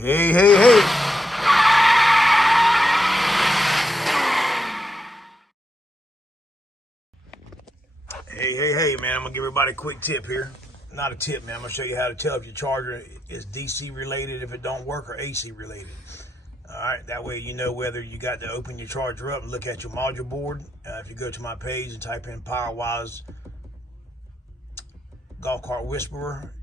Hey, hey, hey. Hey, man, I'm gonna give everybody a quick tip here. Not a tip, man. I'm gonna show you how to tell if your charger is DC related, if it don't work, or AC related. All right, that way you know whether you got to open your charger up and look at your module board. If you go to my page and type in PowerWise Golf Cart Whisperer,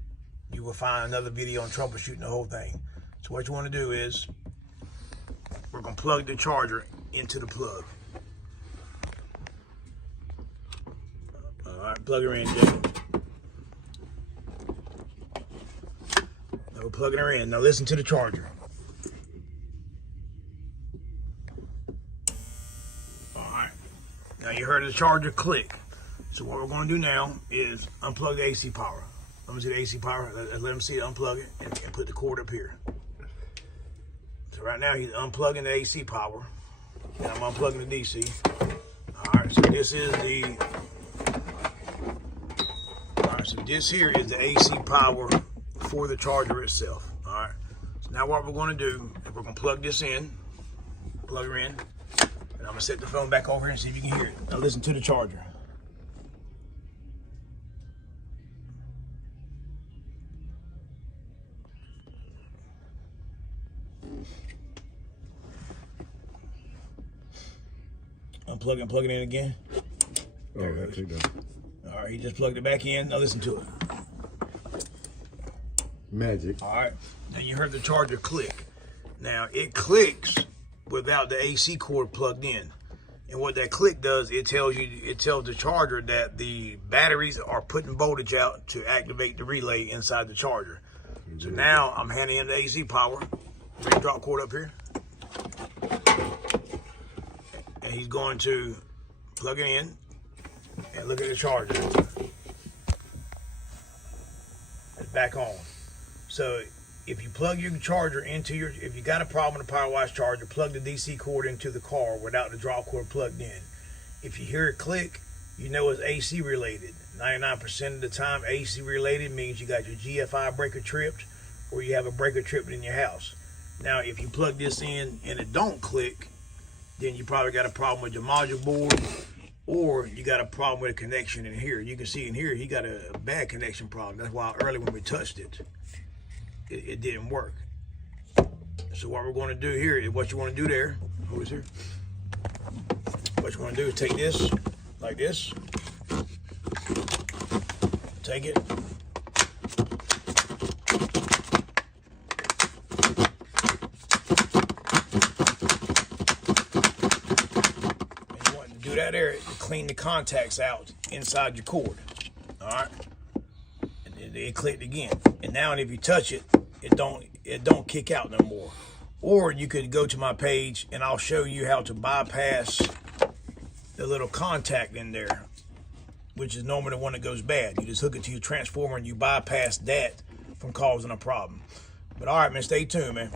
you will find another video on troubleshooting the whole thing. So what you want to do is, we're gonna plug the charger into the plug. All right, plug her in, Jay. Now we're plugging her in. Now listen to the charger. All right. Now you heard the charger click. So what we're going to do now is unplug the AC power. Let me see the AC power. Let them see it. Unplug it and put the cord up here. So right now he's unplugging the AC power. And I'm unplugging the DC. All right. So this is the. All right. So this here is the AC power for the charger itself. All right. So now what we're going to do is we're going to plug this in. Plug her in. And I'm going to set the phone back over here and see if you can hear it. Now listen to the charger. Unplug and plug it in again. Oh, actually done. All right, he just plugged it back in. Now listen to it. Magic. All right, now you heard the charger click. Now it clicks without the AC cord plugged in. And what that click does, it tells the charger that the batteries are putting voltage out to activate the relay inside the charger. So now I'm handing him the AC power. Bring the drop cord up here. And he's going to plug it in and look at the charger. It's back on. So if you plug your charger into if you got a problem with a PowerWise charger, plug the DC cord into the car without the drop cord plugged in. If you hear it click, you know it's AC related. 99% of the time, AC related means you got your GFI breaker tripped or you have a breaker tripped in your house. Now, if you plug this in and it don't click, then you probably got a problem with your module board, or you got a problem with a connection in here. You can see in here, he got a bad connection problem. That's why earlier when we touched it, it didn't work. So what we're going to do here is what you want to do there. Who is here? What you want to do is take this, like this. Take it. That area to clean the contacts out inside your cord. All right, and it clicked again. And now if you touch it, it don't kick out no more. Or you could go to my page and I'll show you how to bypass the little contact in there, which is normally the one that goes bad. You just hook it to your transformer and you bypass that from causing a problem. But all right, man, stay tuned, man.